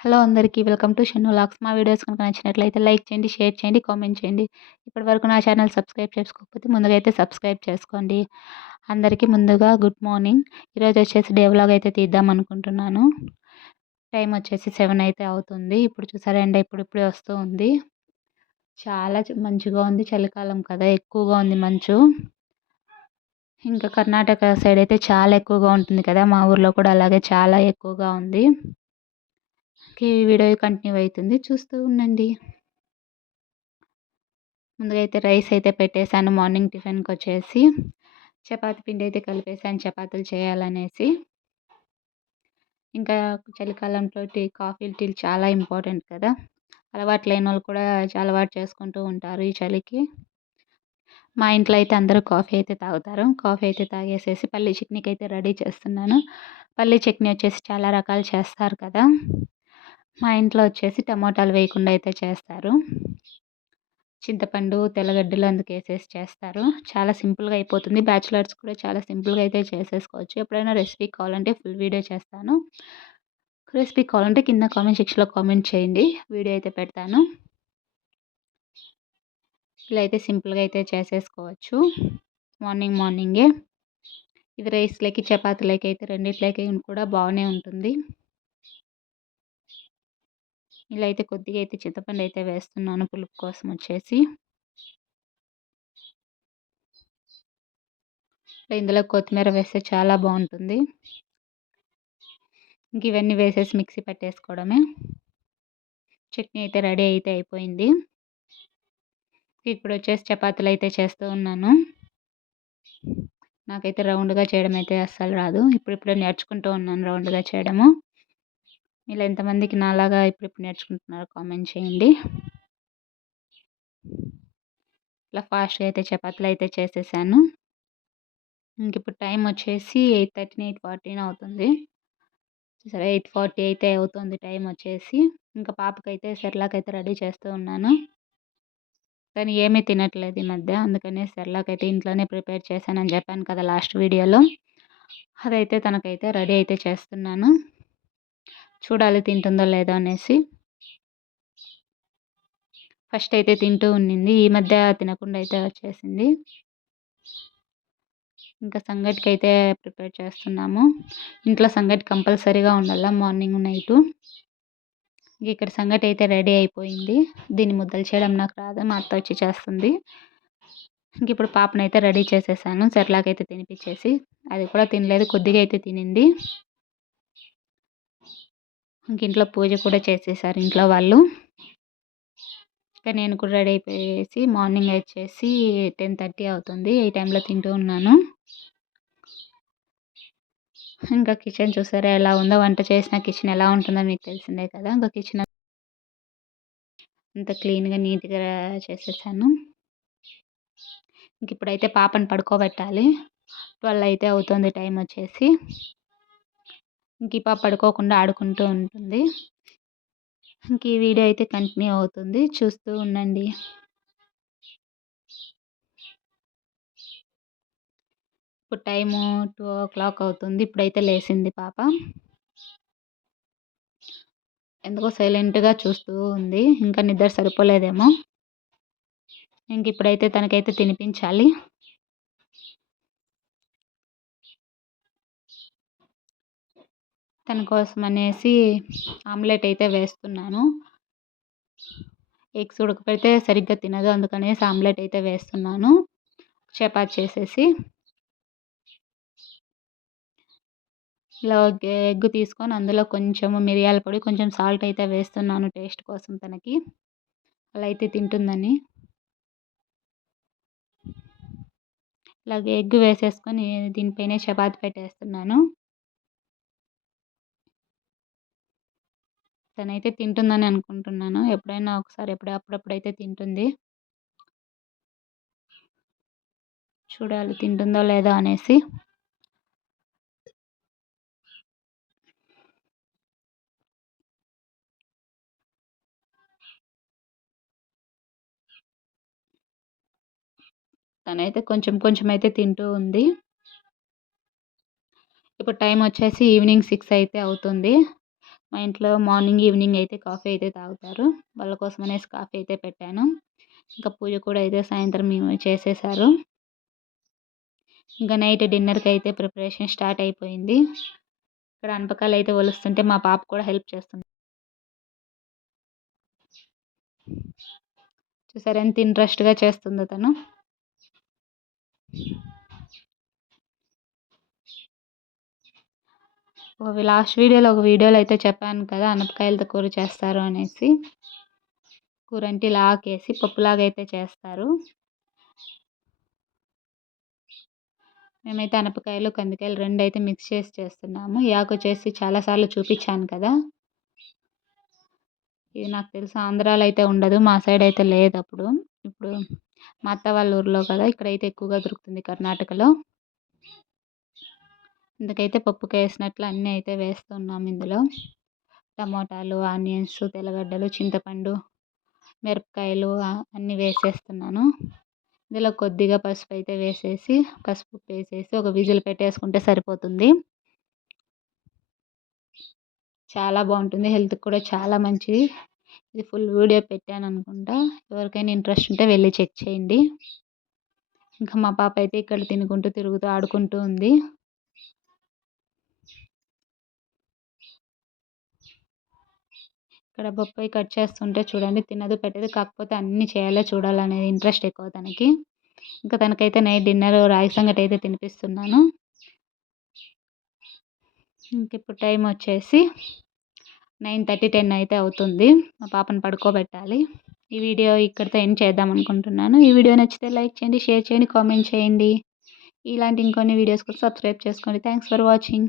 Hello అందరికీ welcome to Shannu lakhs. మా videos కనుక నచ్చినట్లయితే లైక్ చేయండి, షేర్ చేయండి, కామెంట్ చేయండి. ఇప్పటివరకు నా ఛానల్ సబ్స్క్రైబ్ చేసుకోకపోతే ముందుగా అయితే సబ్స్క్రైబ్ చేసుకోండి. అందరికీ ముందుగా గుడ్ మార్నింగ్. ఈరోజు వచ్చేసి డే వ్లాగ్ అయితే తీద్దాం అనుకుంటున్నాను. టైం వచ్చేసి 7 అయితే అవుతుంది. ఇప్పుడు చూసారా ఎండ ఇప్పుడిప్పుడే వస్తూ ఉంది. చాలా మంచిగా ఉంది. చలికాలం కదా, ఎక్కువగా ఉంది మంచు. ఇంకా కర్ణాటక సైడ్ అయితే చాలా ఎక్కువగా ఉంటుంది కదా, మా ఊర్లో కూడా అలాగే చాలా ఎక్కువగా ఉంది. ఈ వీడియో కంటిన్యూ అవుతుంది, చూస్తూ ఉండండి. ముందుగా అయితే రైస్ అయితే పెట్టేశాను. మార్నింగ్ టిఫిన్కి వచ్చేసి చపాతీ పిండి అయితే కలిపేసాను చపాతీలు చేయాలనేసి. ఇంకా చలికాలంలో కాఫీలు టీలు చాలా ఇంపార్టెంట్ కదా, అలవాటు లేని వాళ్ళు కూడా అలవాటు చేసుకుంటూ ఉంటారు ఈ చలికి. మా ఇంట్లో అయితే అందరూ కాఫీ అయితే తాగుతారు. కాఫీ అయితే తాగేసేసి పల్లీ చట్నీకి అయితే రెడీ చేస్తున్నాను. పల్లీ చట్నీ వచ్చేసి చాలా రకాలు చేస్తారు కదా, మా ఇంట్లో వచ్చేసి టమోటాలు వేయకుండా అయితే చేస్తారు. చింతపండు, తెల్లగడ్డలు అందుకేసేసి చేస్తారు. చాలా సింపుల్‌గా అయిపోతుంది. బ్యాచిలర్స్ కూడా చాలా సింపుల్‌గా అయితే చేసేసుకోవచ్చు. ఎప్పుడైనా రెసిపీ కావాలంటే ఫుల్ వీడియో చేస్తాను. రెసిపీ కావాలంటే కింద కామెంట్ సెక్షన్‌లో కామెంట్ చేయండి. వీడియో అయితే పెడతాను. ఇలా అయితే సింపుల్‌గా అయితే చేసేసుకోవచ్చు మార్నింగే. ఇది రైస్‌లోకి, చపాతీలోకి అయితే రెండిట్లోకి కూడా బాగానే ఉంటుంది. ఇలా అయితే కొద్దిగా అయితే చింతపండు అయితే వేస్తున్నాను పులుపు కోసం వచ్చేసి. ఇందులో కొత్తిమీర వేస్తే చాలా బాగుంటుంది. ఇంక ఇవన్నీ వేసేసి మిక్సీ పట్టేసుకోవడమే. చట్నీ అయితే రెడీ అయితే అయిపోయింది. ఇప్పుడు వచ్చేసి చపాతీలు అయితే చేస్తూ ఉన్నాను. నాకైతే రౌండ్‌గా చేయడం అయితే అస్సలు రాదు. ఇప్పుడిప్పుడే నేర్చుకుంటూ ఉన్నాను రౌండ్‌గా చేయడము. ఇలా ఎంతమందికి నాలాగా ఇప్పుడిప్పుడు నేర్చుకుంటున్నారో కామెంట్ చేయండి. ఇలా ఫాస్ట్‌గా అయితే చపాతీలు అయితే చేసేసాను. ఇంకిప్పుడు టైం వచ్చేసి 8:30, 8:40 అవుతుంది. సరే 8:40 అయితే అవుతుంది టైం వచ్చేసి. ఇంకా పాపకైతే సెర్లాక్ అయితే రెడీ చేస్తూ ఉన్నాను. తను ఏమీ తినట్లేదు ఈ మధ్య. అందుకనే సెర్లాక్ అయితే ఇంట్లోనే ప్రిపేర్ చేశానని చెప్పాను కదా లాస్ట్ వీడియోలో. అదైతే తనకైతే రెడీ అయితే చేస్తున్నాను. చూడాలి తింటుందో లేదో అనేసి. ఫస్ట్ అయితే తింటూ ఉండింది. ఈ మధ్య తినకుండా అయితే వచ్చేసింది. ఇంకా సంగటికైతే ప్రిపేర్ చేస్తున్నాము. ఇంట్లో సంగటి కంపల్సరీగా ఉండాల మార్నింగ్, నైటు. ఇక్కడ సంగటి అయితే రెడీ అయిపోయింది. దీన్ని ముద్దలు చేయడం నాకు రాదు, మా అత్త వచ్చి చేస్తుంది. ఇప్పుడు పాపనైతే రెడీ చేసేసాను. సెర్లాక్ అయితే తినిపించేసి, అది కూడా తినలేదు, కొద్దిగా అయితే తినింది. ఇంట్లో పూజ కూడా చేసేసారు ఇంట్లో వాళ్ళు. ఇంకా నేను కూడా రెడీ అయిపోయేసి మార్నింగ్ వచ్చేసి 10:30 అవుతుంది. ఈ టైంలో తింటూ ఉన్నాను. ఇంకా కిచెన్ చూసారా ఎలా ఉందో. వంట చేసిన కిచెన్ ఎలా ఉంటుందో మీకు తెలిసిందే కదా. ఇంకా కిచెన్ అంత క్లీన్‌గా, నీట్‌గా చేసేసాను. ఇప్పుడైతే పాపను పడుకోబెట్టాలి. 12 అయితే అవుతుంది టైం వచ్చేసి. ఈ పాప పడుకోకుండా ఆడుకుంటూ ఉంటుంది. ఈ వీడియో అయితే కంటిన్యూ అవుతుంది, చూస్తూ ఉండండి. ఇప్పుడు టైము 2:00 అవుతుంది. ఇప్పుడైతే లేసింది పాప. ఎందుకో సైలెంట్‌గా చూస్తూ ఉంది. ఇంకా నిద్ర సరిపోలేదేమో. ఇప్పుడైతే తనకైతే తినిపించాలి. తన కోసం అనేసి ఆమ్లెట్ అయితే వేస్తున్నాను. ఎగ్స్ ఉడకపెడితే సరిగ్గా తినదు, అందుకనేసి ఆమ్లెట్ అయితే వేస్తున్నాను చపాతీ చేసేసి. ఇలా ఎగ్ తీసుకొని అందులో కొంచెం మిరియాల పొడి, కొంచెం సాల్ట్ అయితే వేస్తున్నాను టేస్ట్ కోసం తనకి, అలా అయితే తింటుందని. ఇలాగే ఎగ్ వేసేసుకొని దీనిపైనే చపాతీ పెట్టేస్తున్నాను. తనైతే తింటుందని అనుకుంటున్నాను. ఎప్పుడైనా ఒకసారి అప్పుడప్పుడైతే తింటుంది. చూడాలి తింటుందో లేదో అనేసి. తనైతే కొంచెం కొంచెం అయితే తింటూ ఉంది. ఇప్పుడు టైం వచ్చేసి ఈవినింగ్ 6 అయితే అవుతుంది. మా ఇంట్లో మార్నింగ్, ఈవినింగ్ అయితే కాఫీ అయితే తాగుతారు. వాళ్ళ కోసం అనేసి కాఫీ అయితే పెట్టాను. ఇంకా పూజ కూడా అయితే సాయంత్రం చేసేశారు. ఇంకా నైట్ డిన్నర్‌కి అయితే ప్రిపరేషన్ స్టార్ట్ అయిపోయింది. ఇక్కడ అనపకాయలు అయితే ఒలుస్తుంటే మా పాప కూడా హెల్ప్ చేస్తుంది. చూసారా ఎంత ఇంట్రెస్ట్‌గా చేస్తుందో తను. లాస్ట్ వీడియోలో ఒక వీడియోలో అయితే చెప్పాను కదా అనపకాయలతో కూర చేస్తారు అనేసి. కూర అంటే ఇలా ఆకేసి పప్పులాగా అయితే చేస్తారు. మేమైతే అనపకాయలు, కందికాయలు 2 అయితే మిక్స్ చేసి చేస్తున్నాము. ఈ ఆకు వచ్చేసి చాలా సార్లు చూపించాను కదా! ఇది నాకు తెలిసి ఆంధ్రాలో అయితే ఉండదు. మా సైడ్ అయితే లేదప్పుడు. ఇప్పుడు మా అత్త వాళ్ళ ఊర్లో కదా! ఇక్కడైతే ఎక్కువగా దొరుకుతుంది కర్ణాటకలో. ఇందుకైతే పప్పుకేసినట్లు అన్నీ అయితే వేస్తున్నాం ఇందులో. టమోటాలు, ఆనియన్స్, తెల్లగడ్డలు, చింతపండు, మిరపకాయలు అన్నీ వేసేస్తున్నాను. ఇందులో కొద్దిగా పసుపు అయితే వేసేసి, పసుపు వేసేసి ఒక విజిల్ పెట్టేసుకుంటే సరిపోతుంది. చాలా బాగుంటుంది. హెల్త్‌కి కూడా చాలా మంచిది. ఇది ఫుల్ వీడియో పెట్టాననుకుంటా. ఎవరికైనా ఇంట్రెస్ట్ ఉంటే వెళ్లి చెక్ చేయండి. ఇంకా మా పాప అయితే ఇక్కడ తినుకుంటూ, తిరుగుతూ, ఆడుకుంటూ ఉంది. ఇక్కడ బొప్పాయి కట్ చేస్తుంటే చూడండి తినదు, పెట్టదు. కాకపోతే అన్నీ చేయాలో చూడాలనేది ఇంట్రెస్ట్ ఎక్కువ తనకి. ఇంకా తనకైతే నైట్ డిన్నర్ రాగి సంగటి అయితే తినిపిస్తున్నాను. ఇంకిప్పుడు టైం వచ్చేసి 9:30, 10 అయితే అవుతుంది. మా పాపను పడుకోబెట్టాలి. ఈ వీడియో ఇక్కడితో ఎండ్ చేద్దాం అనుకుంటున్నాను. ఈ వీడియో నచ్చితే లైక్ చేయండి, షేర్ చేయండి, కామెంట్ చేయండి. ఇలాంటి ఇంకొన్ని వీడియోస్ కోసం సబ్స్క్రైబ్ చేసుకోండి. Thanks for watching.